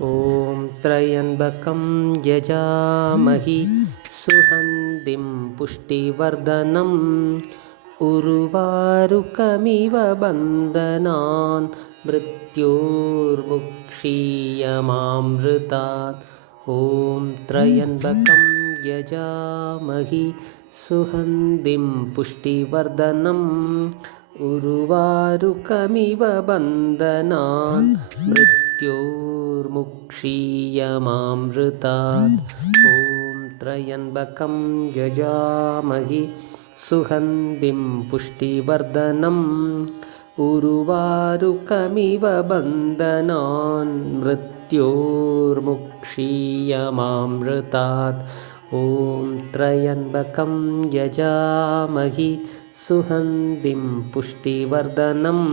ॐ त्र्यम्बकं यजामहि सुगन्धिं पुष्टिवर्धनम् उर्वारुकमिव बन्धनान् मृत्योर्मुक्षीयमामृतात्। ॐ त्र्यम्बकं यजामहि सुगन्धिं पुष्टिवर्धनम् उर्वारुकमिव बन्धनान् मृत्योर्मुक्षीयमामृतात्। ॐ त्र्यम्बकं यजामहि सुगन्धिं पुष्टिवर्धनम् उर्वारुकमिव बन्धनान् मृत्योर्मुक्षीयमामृतात्। ॐ त्र्यम्बकं यजामहि सुगन्धिं पुष्टिवर्धनम्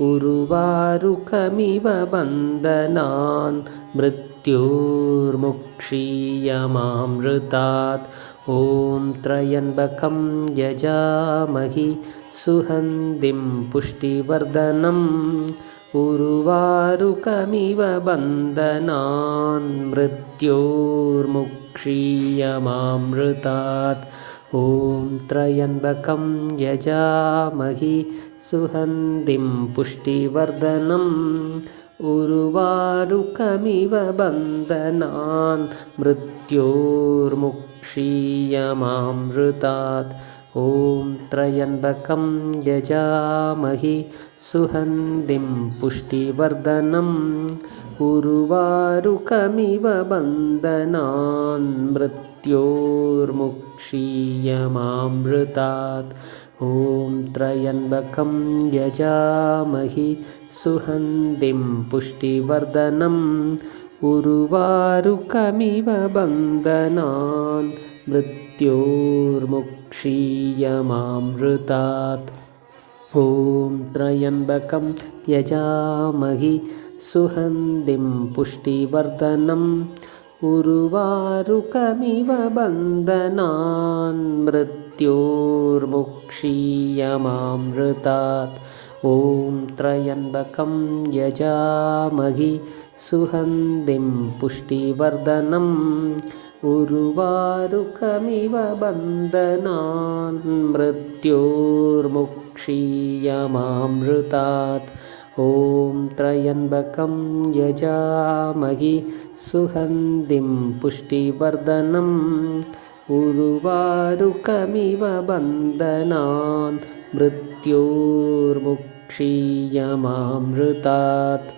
उर्वारुकमिव बन्धनान् मृत्योर्मुक्षीयमामृतात्। ॐ त्र्यम्बकं यजामहि सुगन्धिं पुष्टिवर्धनम् उर्वारुकमिव बन्धनान् मृत्योर्मुक्षीयमामृतात्। ॐ त्र्यम्बकं यजामहि सुगन्धिं पुष्टिवर्धनम् उर्वारुकमिव बन्धनान् मृत्योर्मुक्षीयमामृतात्। ॐ त्र्यम्बकं यजामहि सुगन्धिं पुष्टिवर्धनम् उर्वारुकमिव बन्धनान् मृत्योर्मुक्षीयमामृतात्। ॐ त्र्यम्बकं यजामहि सुगन्धिं पुष्टिवर्धनम् उर्वारुकमिव बन्धनान् मृत्योर्मुक्षीयमामृतात्। ॐ त्र्यम्बकं यजामहि सुगन्धिं पुष्टिवर्धनम् उर्वारुकमिव बन्धनान् मृत्योर्मुक्षीयमामृतात्। ॐ त्र्यम्बकं यजामहि सुगन्धिं पुष्टिवर्धनम् उर्वारुकमिव बन्धनान् मृत्योर्मुक्षीयमामृतात्। ॐ त्र्यम्बकं यजामहि सुगन्धिं पुष्टिवर्धनम् उर्वारुकमिव बन्धनान् मृत्योर्मुक्षीयमामृतात्।